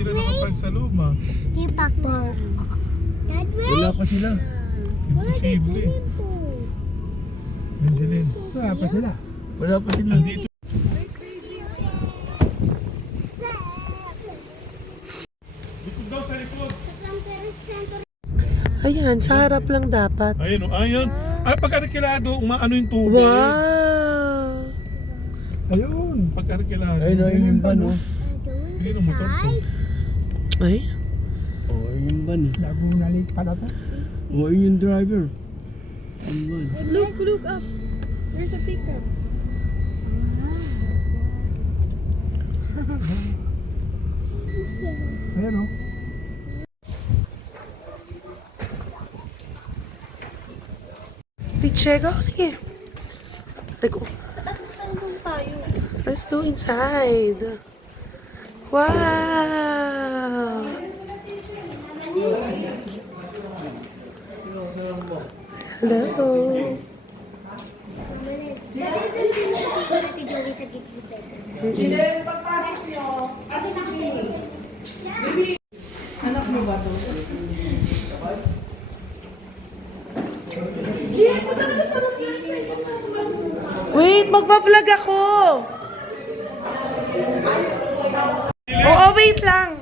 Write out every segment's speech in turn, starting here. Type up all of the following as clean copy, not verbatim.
sila nakapag sa loob ah. Wala pa sila. Imposible. Angelin. Wala pa sila. Wala pa sila. Nandito. Dito daw sa likod. Ayan, sa harap lang dapat. Ayun, ayun. Ay, pag arkilado, umaano yung tubig. Wow! Ayun, pag arkilado. Ayun, ayun yung van, oh. Ayun ang motor ko. Ay, Oh, ayun yung van, eh. Laguna Lake pala to. Oh, ayun yung driver. Yung van. Look up. There's a teacup. Ayan o. picture go. Sige. Let's go inside. Wow! Hello. Wait, magpa-vlog ako. Oo, wait lang.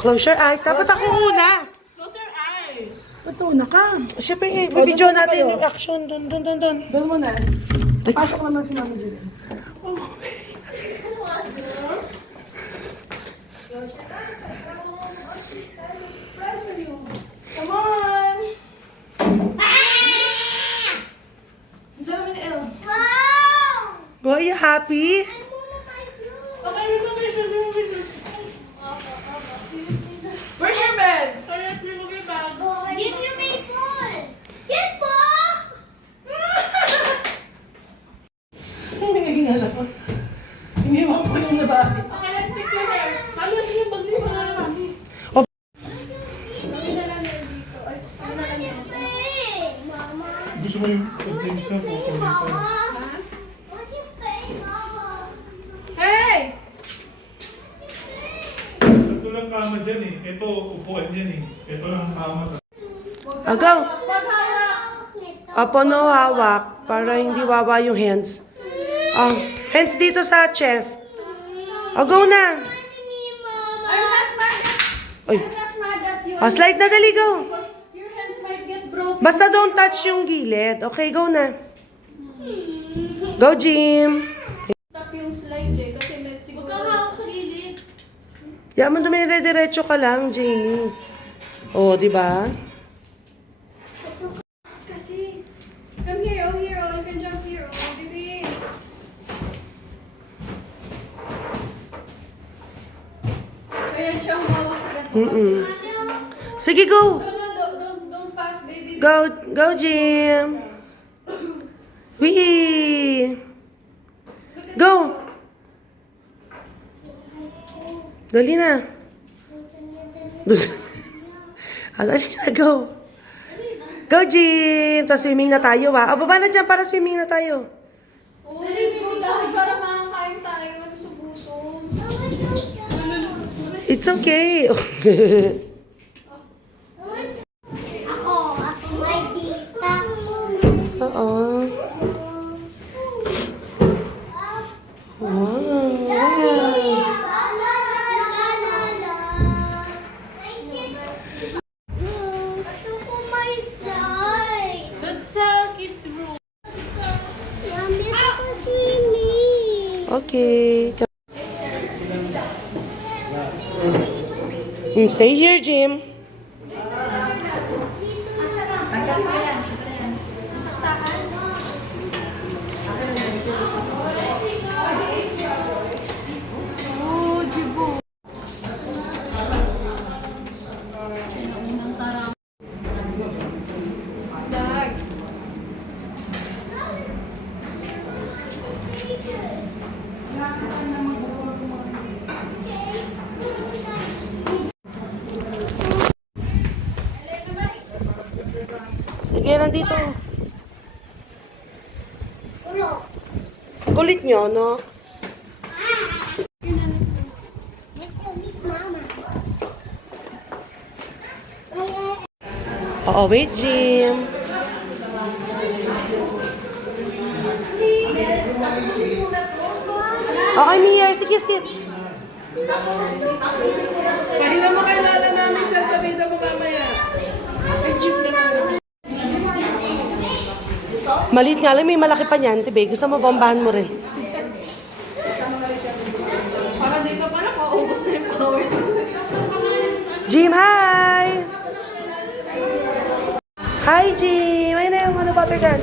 Close your eyes. Dapat ako una. Close your eyes. Ba't una ka? Siyempre, video natin yung action. Dun. Doon mo na. Pasok naman si Mami Julie. Come on. Isa namin ni El. Boy, are you happy? Okay, remove your shoes. Where's your bed? Correct, remove your bag. Give you my phone. Jimbo! Hindi naging alam ko. Iniwan ko yung nabati. Okay, let's fix your hair. Mami, kasi yung bag niyo para na kami. Oh. Hindi na lang yan dito. Ay, ano na lang yan. Mama. Gusto mo yung pag-tensa o Mama. pag-tensa? What you say, Mama? Hey! Ito lang kama dyan eh. Ito, upuan dyan eh. Ito lang kama. Agaw. Wag hawak. Apo no hawak para hindi wawa yung hands. Hands dito sa chest. Go na. I'm not mad at Ay. I'm not mad at you. Slide na dali, go. Because your hands might get broken. Basta don't touch yung gilid. Okay, go na. Go, Jim. Stop yung slide eh. Kasi may siguro. Huwag kang hawak sa gilid. Yaman dumire-diretso ka lang, Jamie. Oh, di ba? Kasi. Come here, oh here, oh. You can jump here, oh. Baby. Kaya siya humawak sa gato kasi. Sige, go. Don't pass, baby. Go, Jim. Wee. Go. Dali na. Dali na, go. Go, Jim. Tapos swimming na tayo, ha? Baba na dyan para swimming na tayo. Oh, let's go down para makakain tayo. Ano sa gutom? It's okay. Ako may tita. Oo. Wow. Gusto ko may slide. Don't tell kids room. Mami, ako swimming. Okay. Stay here, Jim. Sige, nandito. Ang kulit nyo, no? Let's go meet Mama. Oo, wait, Jim. Okay, Mia. Sige, sit. Pahila mo kilala namin sa tabi na mo mamaya. Nag-jeep na namin. Maliit nga lang, may malaki pa niyan, tibe. Gusto mo bombahan mo rin. Para dito pa na, kaubos na yung followers. Jim, hi! Hi, Jim! Ayun na yung ano, butter gun.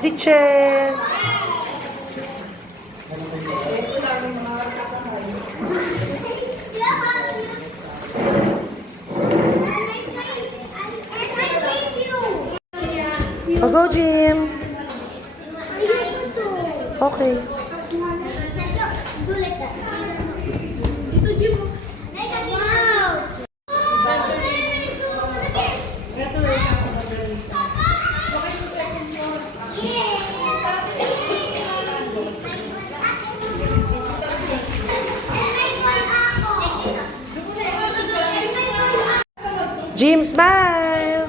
Picture! Oh, go, Jim! Okay. Do like that. Ito, Jim. Wow! Jim, smile!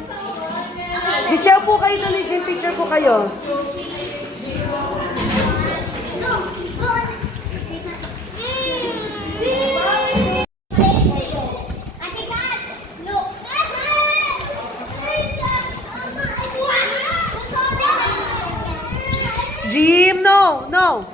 Picture po kayo doon ni Jim. Picture po kayo. Jim, no! No!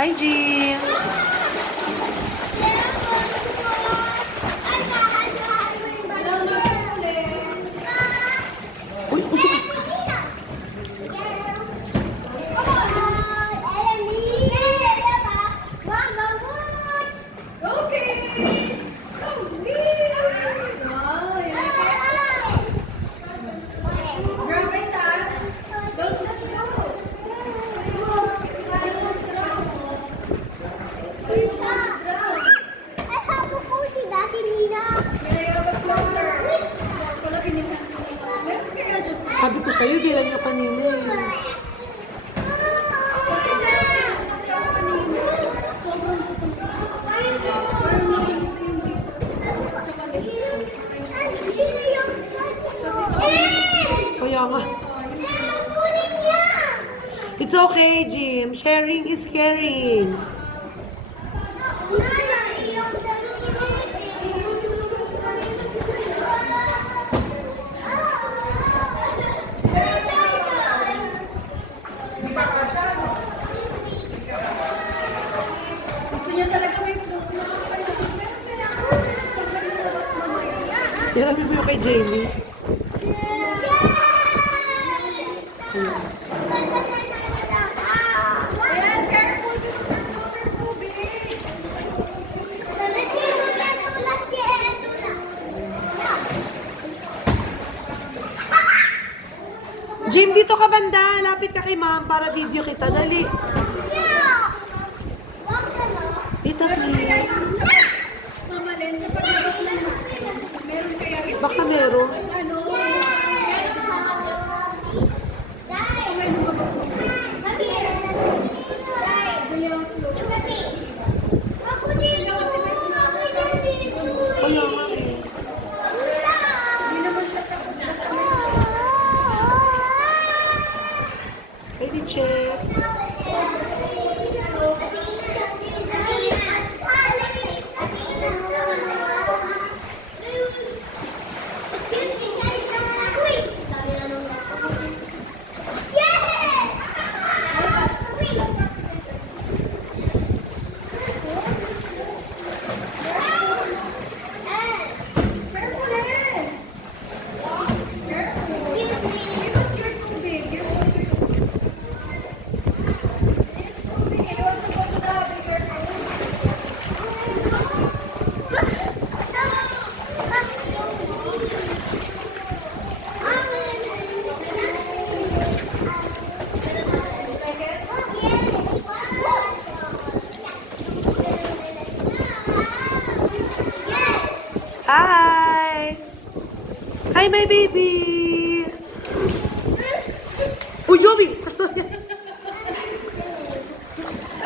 Hi, Jim! Uy, usok! Sabi ko sa'yo, bilang niya kanina eh. Kaya nga. It's okay, Jim. Sharing is caring. Gusto niya talaga may fruit na kapalitin. Kaya pag nalulabas mamaya. Tirabi mo yung kay Jamie. Ayan, careful because your daughter's too big. Jim, dito ka banda. Lapit ka kay ma'am para video kita. Dali. Dito, please. Mama Len, sa paglabas na natin, meron kaya Baka meron. ano, kung may lumabas mo. Yung fruit. Hindi kasi may flower. Kaya nga eh. Hindi naman siya takot basta may Pwede check. Hi! Hi, my baby! Uy, Joby!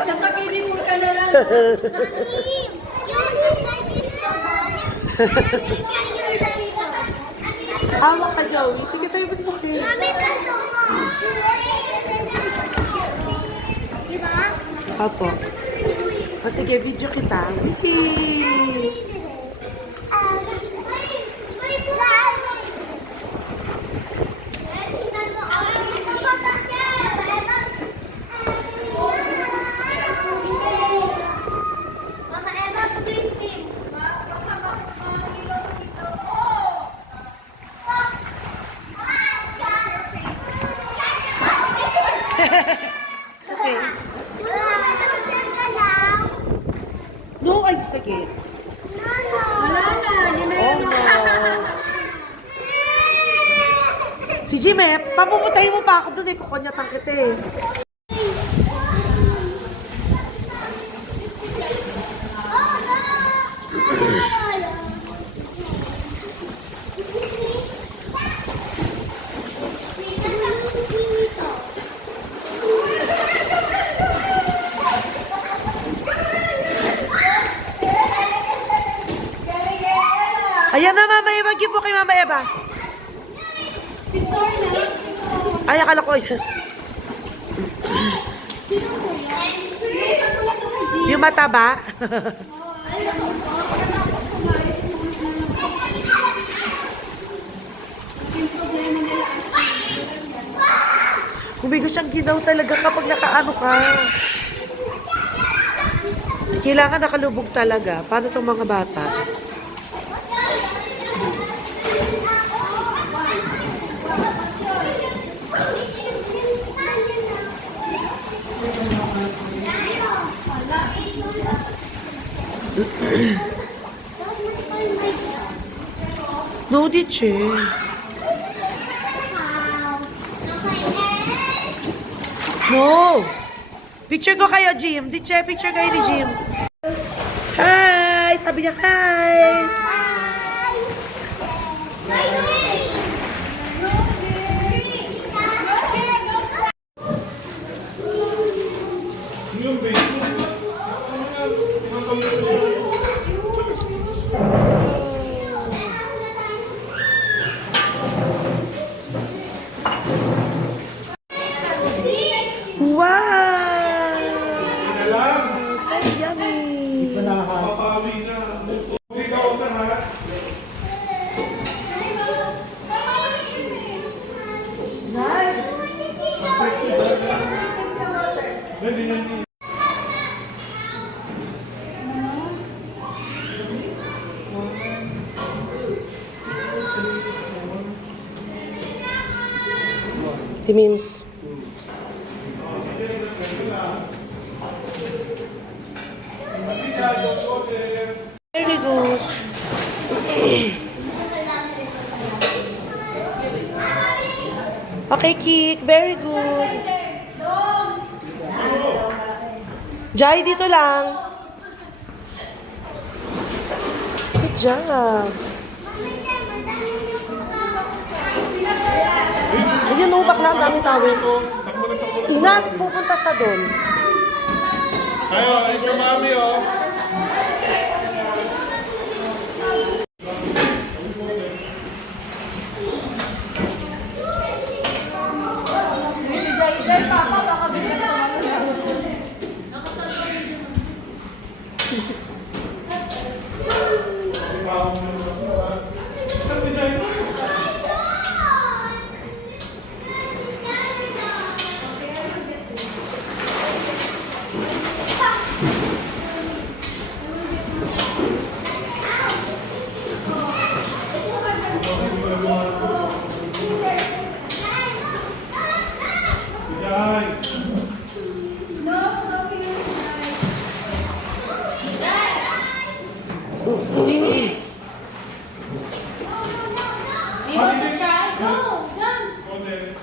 Nasa kidding mo ka na lang. Hawak ka, Joey. Sige tayo, mas okay. Mami, ganito mo. Diba? Apo. O sige, video kita. Wee! Mama Emma, please give. Okay. Saan ka lang? No, ay, sige. Wala na, yun na Oh, yun. no. Si Jimmy, papuputahin mo pa ako dun eh. Kukonyatan kita eh. Ayan na, Mama Eva. Give mo kay Mama Eva. Si Story na. Sino? Ay, akala ko yun. Sino po yan? Sino po yan sa G? Yung mataba. Alam mo po, pagkatapos kumain, tulog na lang po. Yung problema nila. Kumigas siyang ginaw talaga kapag nakaano ka. Kailangan nakalubog talaga. Paano tong mga bata? No, di che. No! Picture ko kayo, Jim. Di che, picture kayo ni Jim. Hi! Sabi niya, hi! Yung baby. Wow! Ina lang. So yummy! Papawi na. Ikaw ka ha. Pwede yan. Timims. Very good. Okay, Kik. Very good. Jai, dito lang. Good job. Ayun, no, bakla. Ang daming tawin. Takbo na takbo. Inat, pupunta sa doon. Tayo, alis ka mami oh. Jai. Try, go! Done! Order.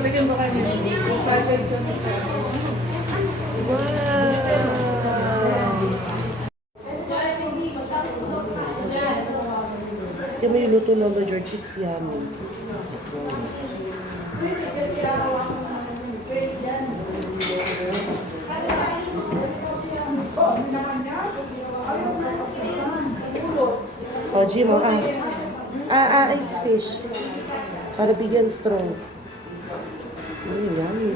Patikin mo kayo. Excited siya. Yung may luto ng the George, it's yummy. Oh, Jim, it's fish. Para bigyan strong. Yummy.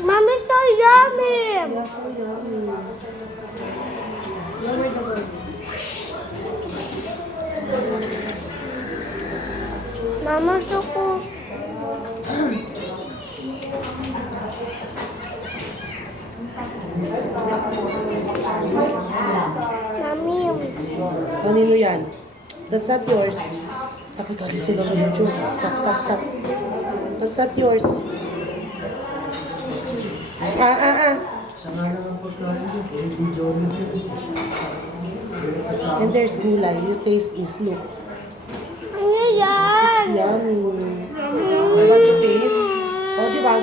Mommy, so yummy. Yeah, so yummy. Mama, suko. Mami, Kanino yan? That's not yours. Stop it, Karin. Sino ka dyan? Stop. That's not yours. And there's gulay. You taste this. Look. ano yan? It's yummy. You want to taste? Oh, di ba?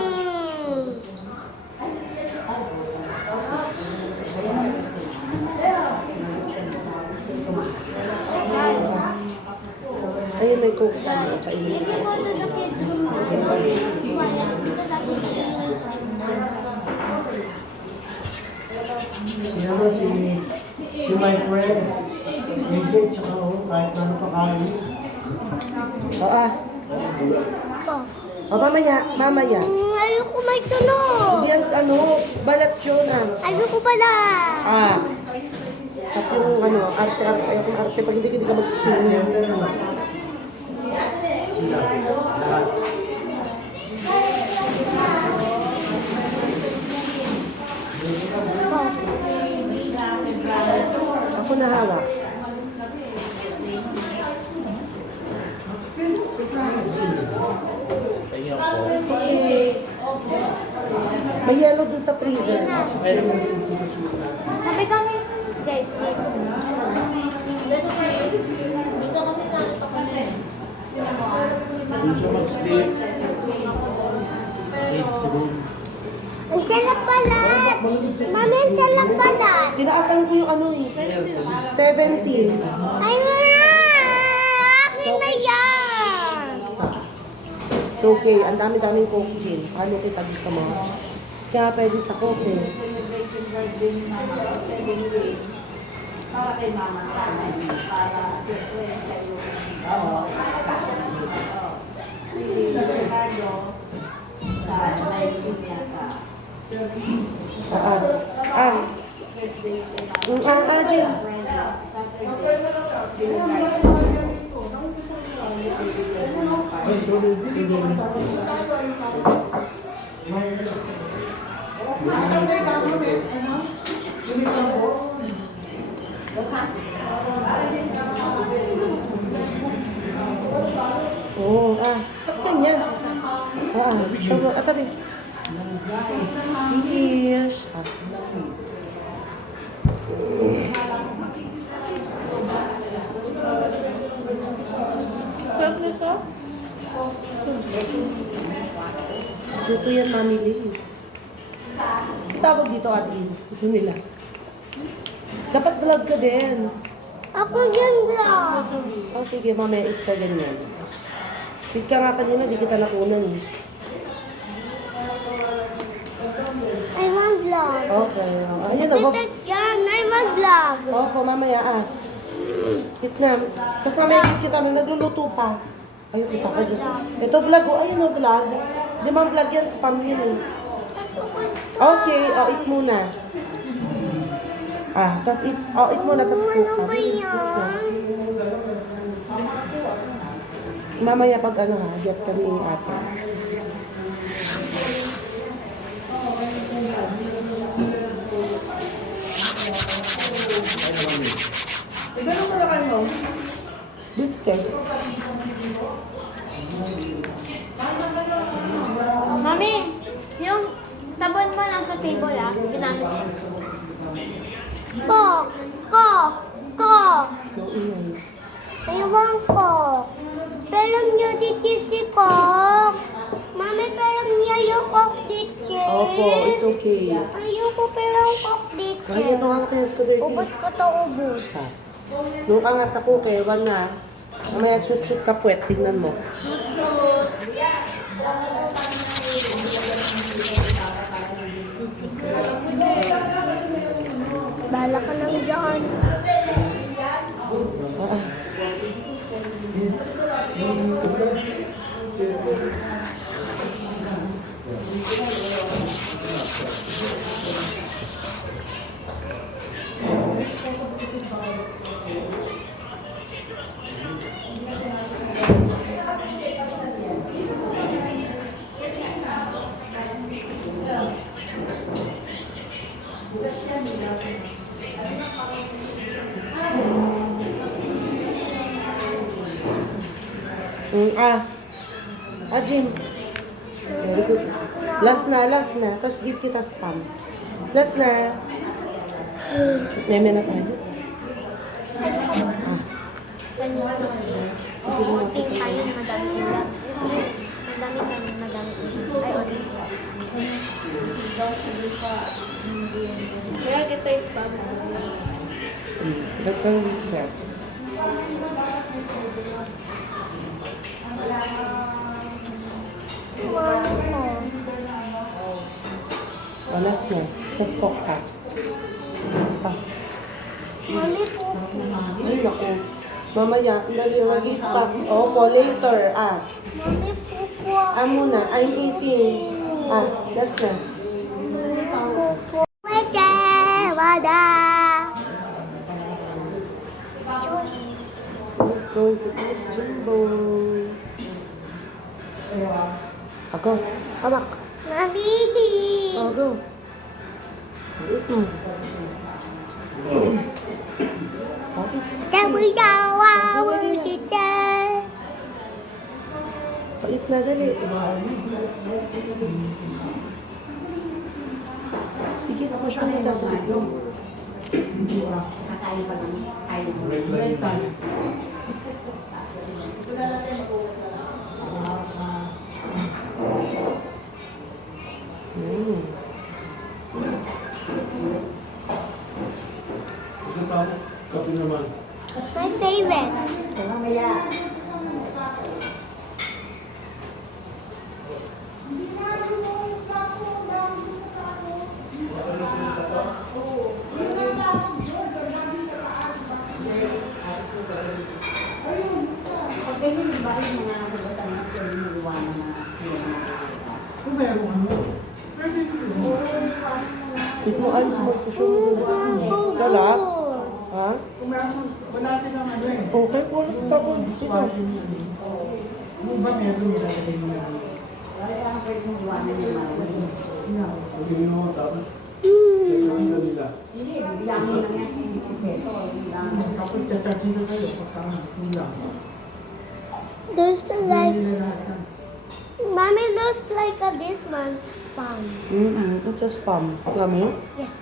Ayun, may coke pa. Kainin If ko. you go to the kids' room, Yan mo si my friend. Medyo, tsaka kahit na napakain. Mamaya. ayoko may tunog. Hindi yan, balat yun Ayoko pala. At yung arte, ayokong arte, pag hindi ka magsusunod. Ako na hawak. May yellow dun sa freezer. Sabi kami, guys, dito. Dito kasi nandito kasi. Doon siya mag-sleep. Kids room. Ang sarap pala. Mami, ang sarap pala. Tinaasan ko yung 17. Ay, wala. Akin na yan. It's okay. Ang dami-daming coke gin. Ano kita gusto mo? Kaya pwede sa coke eh. Para kay mama sana para siyempre siya yung si Ricardo sa may yata. Jin. Saktan yan. Show mo, tabi. Yes. Sarap nito? Luto yan, Mami Liz. Tawag dito, Ate Liz. Gusto nila. Dapat vlog ka din. Ako yan lang. Oh, sige, mamaya eat ka ganyan. Eat ka nga kanina, di kita nakunan eh. I want vlog. Okay. Ayun na, wag. Titik yan. I want vlog. Opo, mamaya Eat na. Tapos mamaya eat kita na nagluluto pa. Ayun, kita ka dyan. Ito vlog, ayun o vlog. Di man vlog yan, spam yun eh. Okay, eat muna. Tapos eat muna, tapos cook ka. Ano ba yan? Mamaya pag get kami ate. Ibang mo na kayo. Bitter. Mami, yung tabon mo lang sa table ginamit niya. Ko. Aywan ko. Pero nyo di cheesy Opo, it's okay. Ayoko pero ang update Kaya ito nga hands ko dirty. Ubus ko to ubus. Nung ka nga sa kuke, wag na. Mamaya shoot-shoot ka puwet, tignan mo. Bala ka lang dyan. Ah. Jim. Very good. Last na. Tapos give kita spam. Last na. Meme na tayo. Ting tayo madami ulam. Madami ulam. Ay, okay. Kaya kita yung spam. That's very good. Alas na. Tapos cook ka. Mami po. Ay, naku. Mamaya, naliwagit pa. Opo, later. Mami po. Muna. I'm eating. Last na. Wada, wada. Let's go to eat Jimbo. Ako. Hawak. Mami. Go. Eat mo. Double dawa, tita. Pait na dali. Sige, ako siya na dali. Kakain pa lang. Kain pa lang. Ito pa, kape naman. My favorite. Mamaya. Pag ganyan, di ba yung mga nabatan natin yung iwanan na Kung meron ano, pwede siguro. Eat mo alis mo po siya. Kalat? Ha? Kung meron, wala silang ano eh. Okay, wala pa ko. Dishwashing yun eh. Kung ba meron nilalagay mo na. Kaya ang pwede mong iwanan yung mga Pwede mo tapos, check lang nila. Hindi, bilangin lang yan. Ito, bilangin. Tapos charging na kayo, pagkama, kulang. Looks like, Hindi nila lahat yan. Mommy looks like a this one's spam. It's a spam. Yummy? Yes.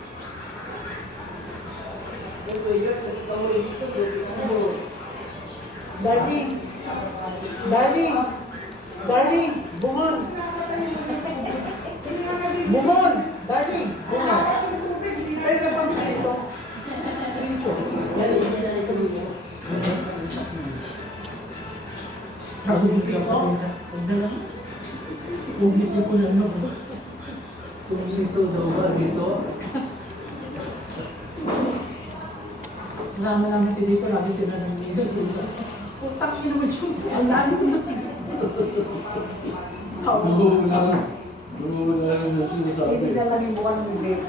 Darling! Darling! Darling! Bungon! Bungon! Darling! Bungon! Pwede ka pang dito. Dito. Kahugit ka sa kanya. Huwag na lang. Hugit ko na no. Kung dito daw ba dito? Kasama namin si Dito, lagi sila ng dito. Putak yun naman yung ang lalo naman si Hindi na lang yung buwan ng bibig.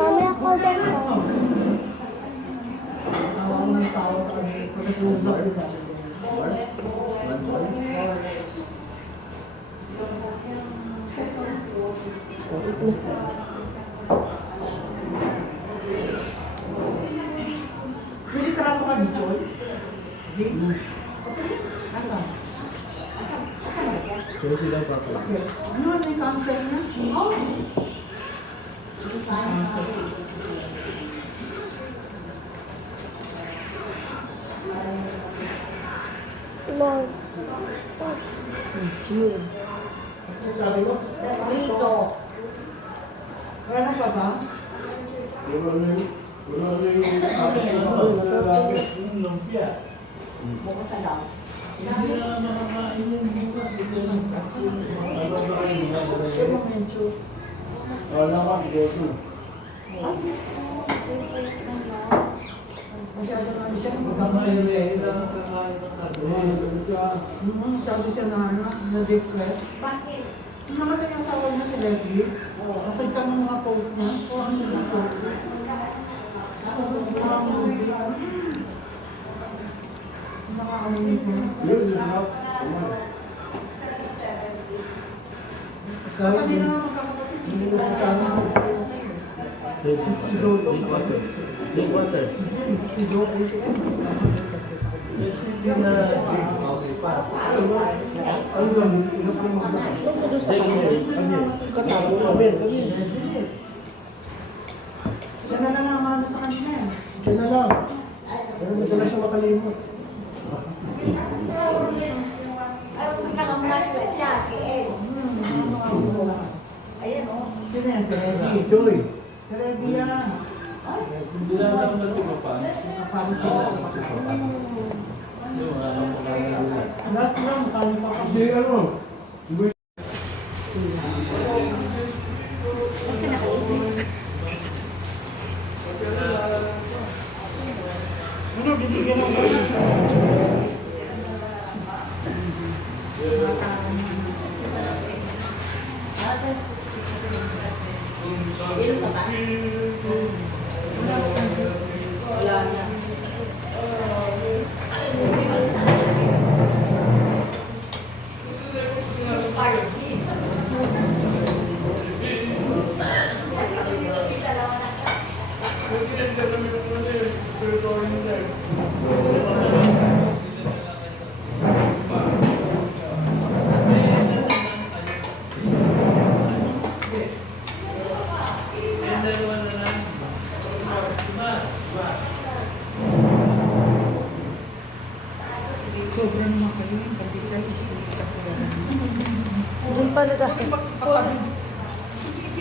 Mommy, ako din po. Tawang ng tao kami. Pagkatulong sa iba. Pwede trato ka dito, Joy? Hindi? Ano? Bakit? Ano ano yung cancer niya? Lord. Here. Sabi ko, Dito. ano pa ba? Bukas na lang. Masyado na siya. Sabi siya na ano, na-depress. Bakit? Naman yung asawa niya si Leslie. Nakita mo mga post niya. Ano na post niya? Kanina magkakapatid. Hindi ko kasama. Si Lolo. Si Lolo. Siya na lang ang ano sa kanila. Siya na lang. Pero madalas siya makalimot. Ay, nakamas na siya, si Ed. Ayan, oh. Sino yan? Si Reggie. Joy. Si Reggie yan. Nakapari sila. Lahat lang, kami pa kasi ano. Ano, bibigyan mo ba? Wala na. Sobrang makalimit. Pati sa isip. Doon pala dati.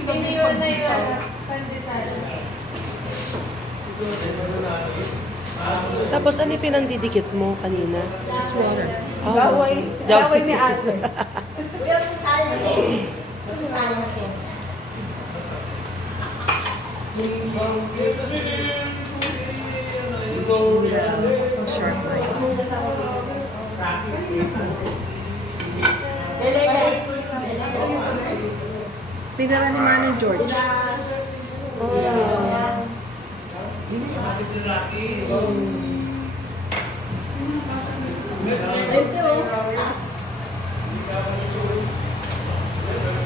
Hindi yun na yun. Pandesal. Tapos ano yung pinandidikit mo kanina? Just water. Oh, Gaway ni ate. Kuya, sayang na ito. Sayang na ito. Sharp knife. Tinira ni Manang George.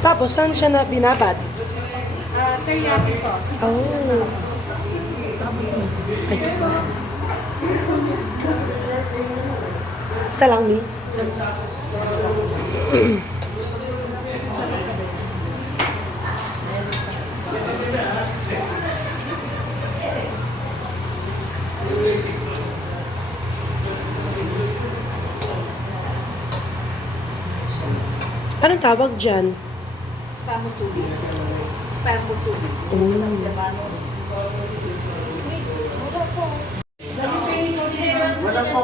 Tapos saan siya na binabad? Teriyaki sauce. Oh. Ay. Isa lang ni. Anong tawag dyan? Spam musubi. Spam musubi. Wala po.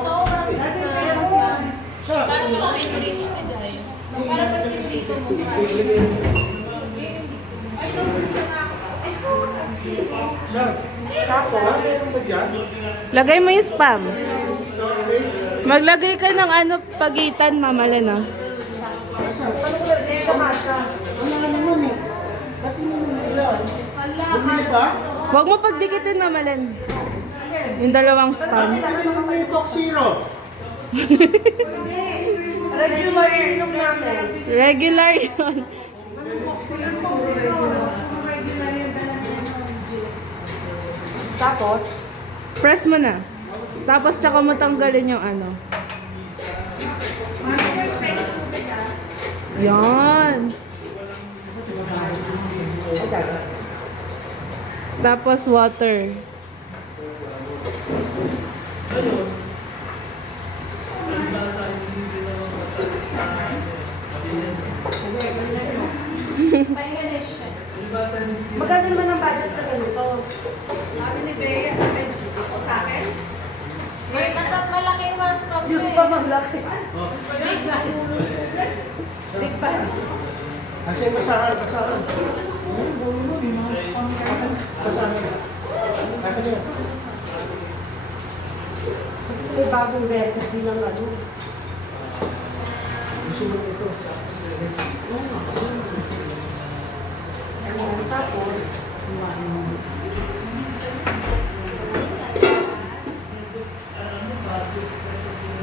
Parang yung favorite mo si Jai. Parang sa favorite mo. Lagay mo yung spam. Maglagay ka ng ano pagitan, mamala na. Huwag mo pagdikitin, mamalan. Yung dalawang spam. Regular inom namin. Regular yun. Tapos, Press mo na. Tapos tsaka mo tanggalin yung ano. Yan. Tapos water. Magkano naman ang budget sa ganito? Malaki yung ones cup. Diyos pa maglaki. Big bag. Kasi pasahan. Pasahan. May bagong recipe ng ano. Gusto mo ito. Ayan, tapos,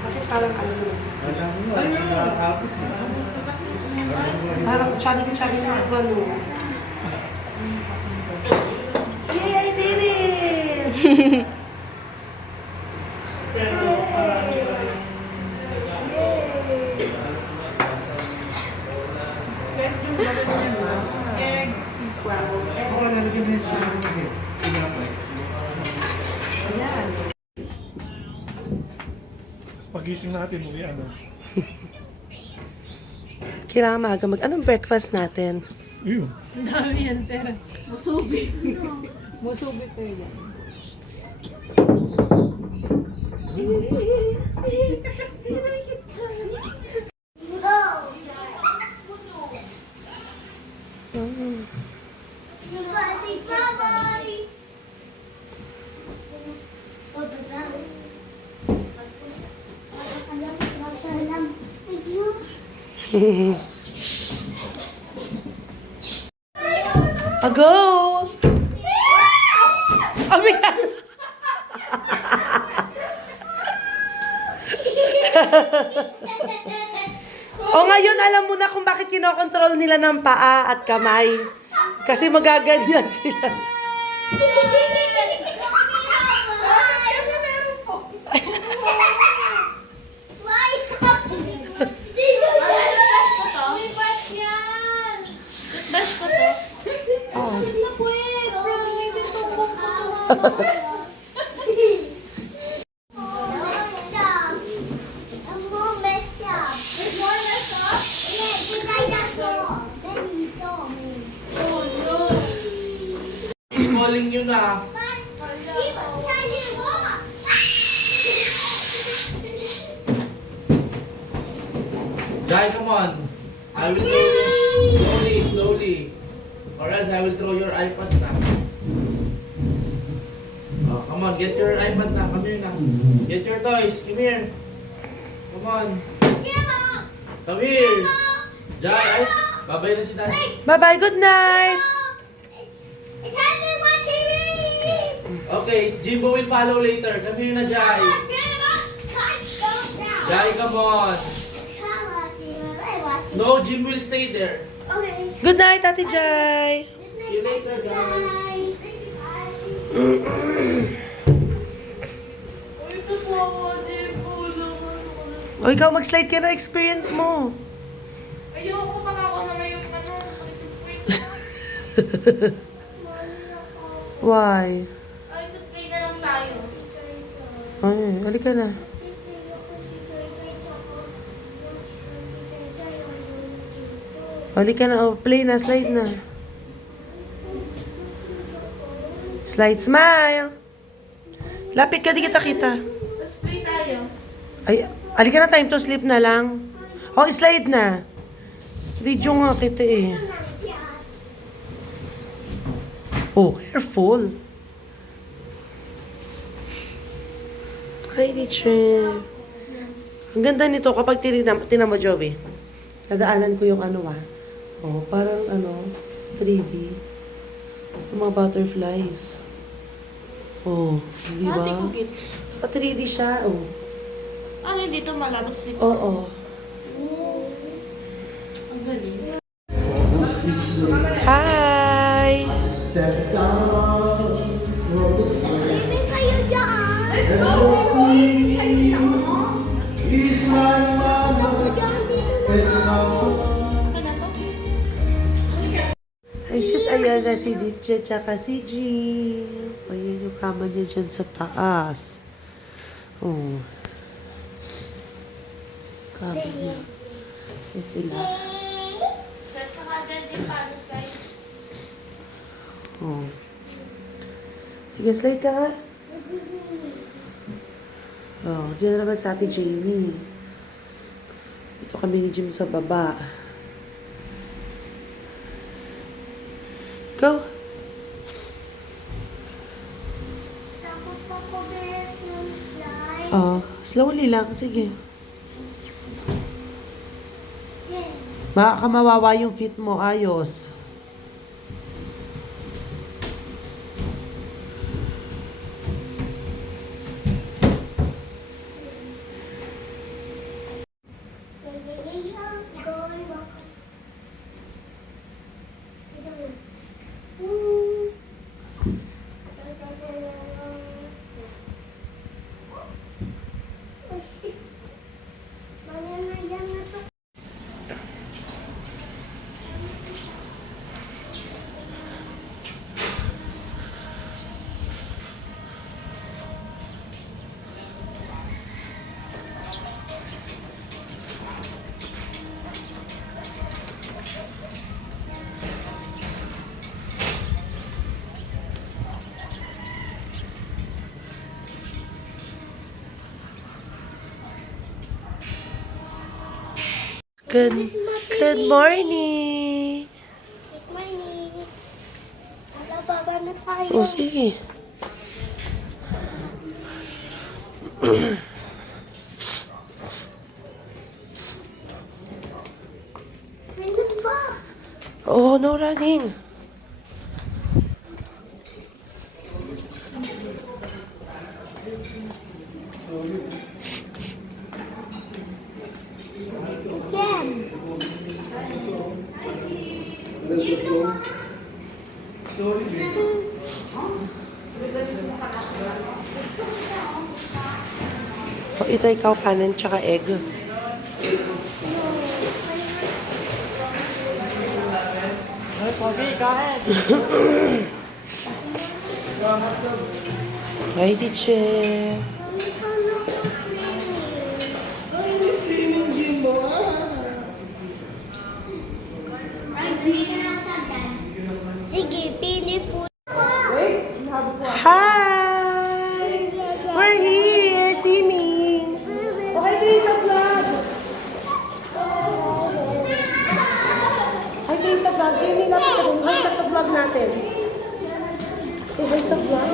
bakit parang ano yun? Alam mo, ay nakakapit. Parang chagin-chagin na ano. Yay, I did it! Pero parang Oo, nalagyan mo yung scramble. Tinapay. Ayan. pagising natin, uwi ano. Kailangan maaga anong breakfast natin? Ayun. Ang dami yan, pero musubi. Musubi ko yan. Ago! Oh my God! O ngayon, alam mo na kung bakit kinokontrol nila ng paa at kamay. Kasi magaganyan sila. Kasi meron po. Lipat yan. Brush ko to. Oh. Sa puwet. Promise, itong buhok ko tumama. He's calling you na. Jai, come on. I will throw you slowly. Or else I will throw your iPad na. Oh, come on, get your iPad na. Come here na. Get your toys. Come here. Come on. Come here. Jai, ay. Babay na si Daddy. Bye-bye, good night! Okay, Jimbo will follow later. Come here na, Jai. Jai, come on. No, Jim will stay there. Okay. Good night, Ate Jai! See you later, guys. O ikaw, mag-slide ka na experience mo. Ayoko, baka ako naman yung ano, sakit yung puwet. Why? Ay, toothpick na lang tayo. Ay, halika na. Halika na, oh, play na, slide na. Slide, smile! Lapit ka, di kita kita. Tapos play tayo. Ay, halika na, time to sleep na lang. Oh, slide na. Video nga kita eh. Oh, careful. Hi, teacher. Ang ganda nito kapag tinan mo, Joby. Nadaanan ko yung ano Oh, parang ano, 3D. Yung mga butterflies. Oh, di ba? Ate ko gets. 3D siya, oh. Ano, dito malabas si... Oo. Ang galing. Hi! Step down. Let's go! He's my mama. Ay, sus, ayan na si Ditya tsaka si G. Ayan yung kama niya dyan sa taas. Oh. Kama niya. Ayan sila. Set ka nga dyan, Jim, paano slide? Sige, slide ka nga. Oh, dyan naman sa ate Jamie. Ito kami ni Jim sa baba. Go! Takot ako bilis ng slide. Oh, slowly lang. Sige. Yeah. Baka mawawa yung feet mo. Ayos. Good morning! Good morning. Wala, baba na tayo. O, sige. Minun ba? Oh, no running. Again. O, ito ikaw kanin tsaka egg. Hi, teacher. Sige, pili food. Hi! We're here, swimming. Okay, please, sa vlog. Hi, please, sa vlog. Jamie, lapit ka dun. Hi ka sa vlog natin. Say hi sa vlog.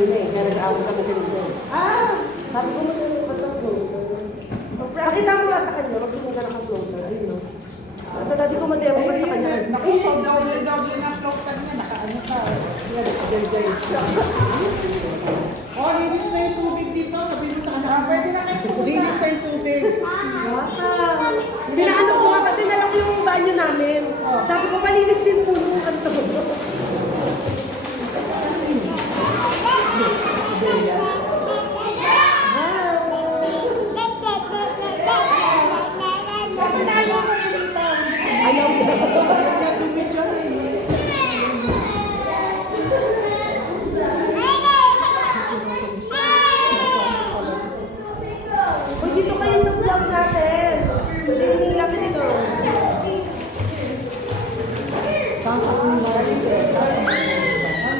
kanina eh. Kaya nag-aaway kami kanina. Sabi ko mo siya basta floater. Pakita mo nga sa kanya, magsumunod ka naka-floater. Ayun no. At sabi ko mag-demo ka sa kanya. Naku, so double na floater niya. Nakaano ka. Sila, jay-jay. Oh, linis na yung tubig dito. Sabi mo sa kanya, pwede na kayo. Linis na yung tubig. Binaano ko nga kasi nalang yung banyo namin. Sabi ko, palinis din po nung ano sa mundo. Ayaw niya. Uy, dito kayo sa vlog natin. Hindi natin dito. Ang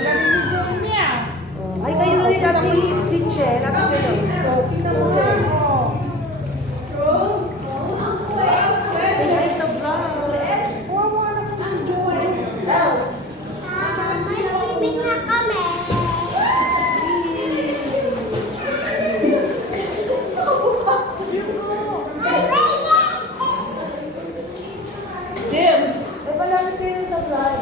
galing ni John niya. Ay, kayo na rin natin i-pitch eh. Natin dyan lang. Tingnan mo yan. Ay, ay, sa vlog. Wawa na po si John. May na kami. Jim! Eh, palapit kayo sa vlog.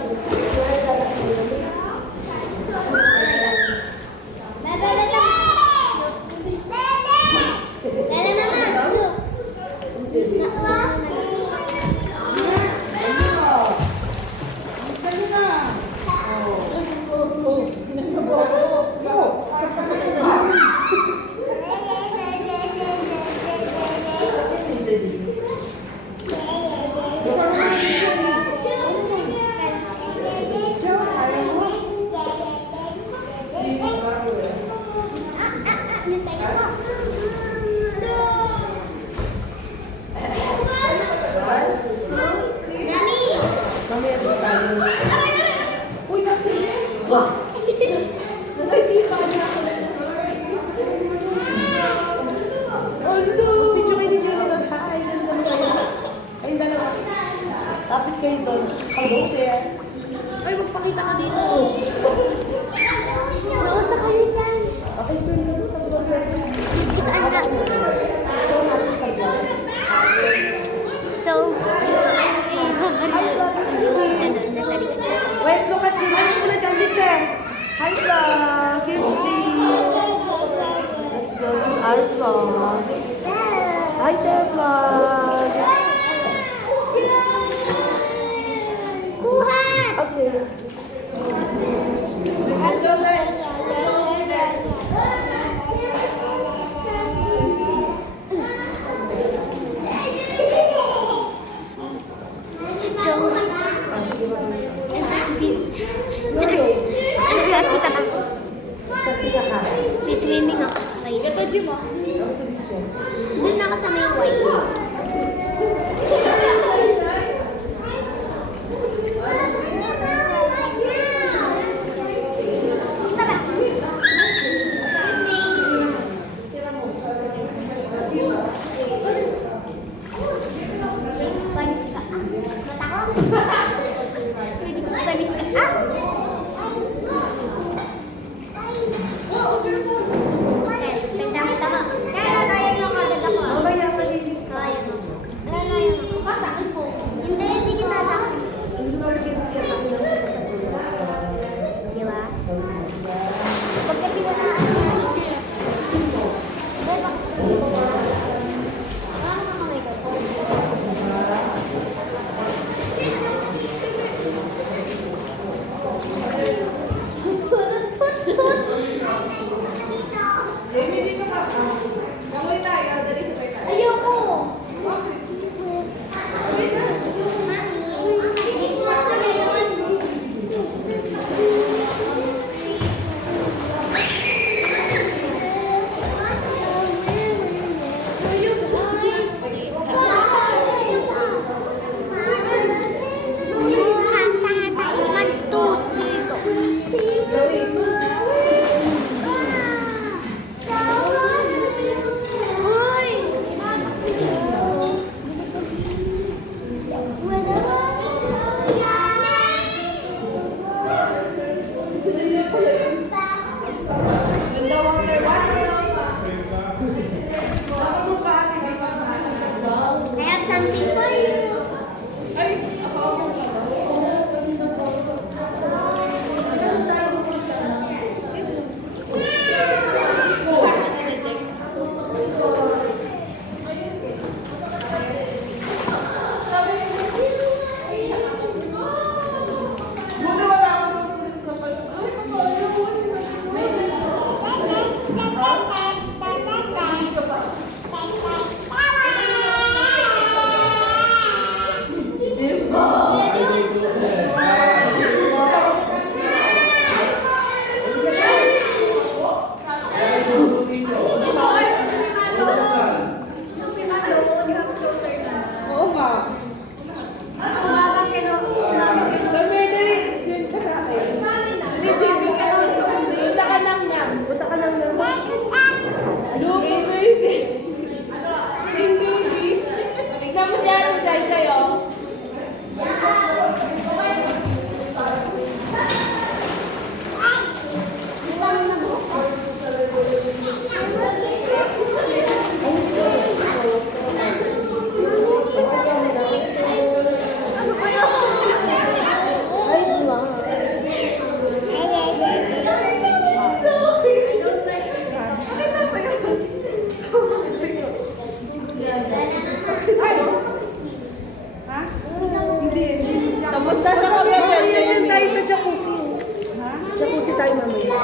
Mamaya doon tayo. Uy, bakit? Wah! Nasisipa niya ako. Hello! Video kayo ni Jenny doon. Hi! Ganda mo kayo. Kayong dalawa. Lapit kayo doon. Hello there. Ay, magpakita ka dito. Nausta kayo dyan. Okay, swim ka doon sa vlog natin. Saan na? Show natin sa vlog. So, isa doon na sa likod. Wait, look at you. Ano na dyan, Mitchell? Hi, vlog. Here's G. Let's go to our vlog. Hi there, vlog. Kuha! Okay. So, kita ka. Kasi kakain. May swimming ako. Ito, Jim, oh. Ano sa Mitchell? Doon na ka sa may white. I have something for you. Oo nga. Dali, dali. Send ka sa akin. Punta ka lang yan. Punta ka lang yan. Lugo, baby. Sing baby. Exam mo si Ate Jai Jai, oh. Kamusta siya ka ba? Mamaya dyan tayo sa jacuzzi. Jacuzzi tayo mamaya.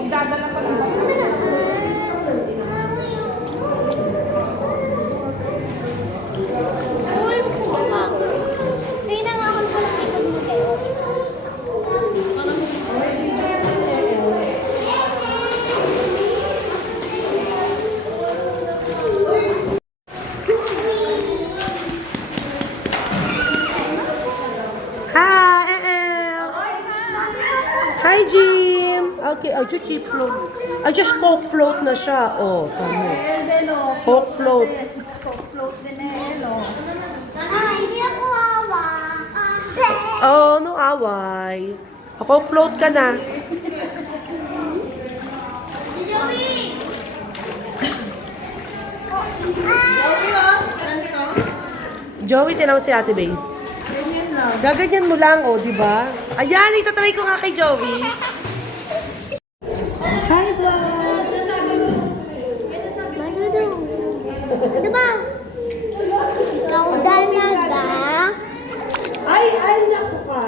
Magdadala pa lang. Tingnan nga ako sa likod mo kayo. Hi, Hi, Jim. Okay, I just keep float. I just coke float na siya. Oh, tama. Coke float. Coke float din eh, no? Hindi ako awa. Oh, no away. Coke float ka na. Joey, tinawag si Ate Bay. Gaganyan mo lang, oh, di ba? Ayan, itatry ko nga kay Joey. Hi, vlog! Diba? Ikaw dalaga. Ay, naku ka.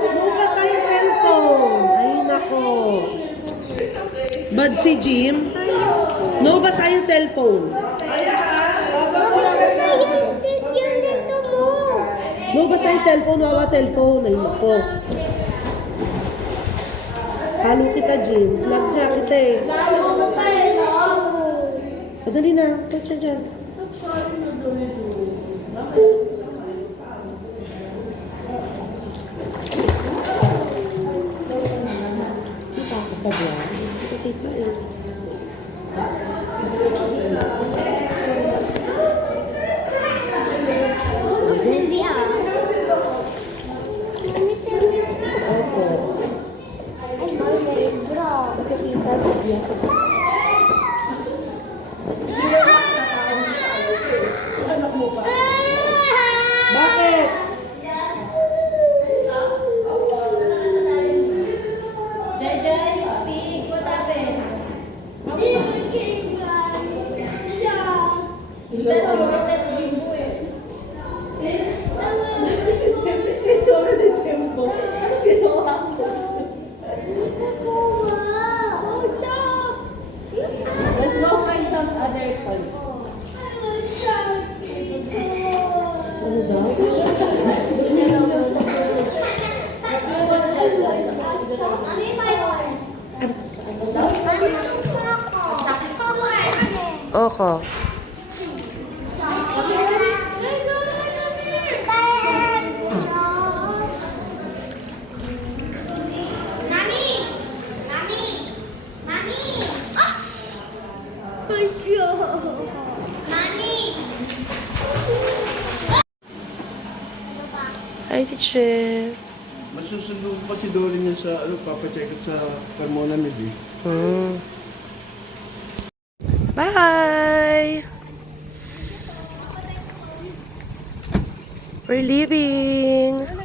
Bukas tayo cellphone. Ay, nako. Bad si Jim. No, basa yung cellphone. Yun dito mo. No, basa yung cellphone. Wawa cellphone. Ay, nako. Halo kita, Jim. Vlog nga kita eh. Padali na. Tatsa dyan. Kita ka sa vlog. Kita eh. Hindi ah. Opo. Ay, sorry, bro. Pagkakita sa vlog. Bakit? Jai Jai, speak. What happened? Is that yours? That's Jimbo eh. Itsura ni Jimbo. Ginawa ko. Let's go find some other toy. Ano daw? Oko. Hi, teacher. susundo pa si Dory niya sa, papacheck up sa Carmona Med eh. Bye! We're leaving.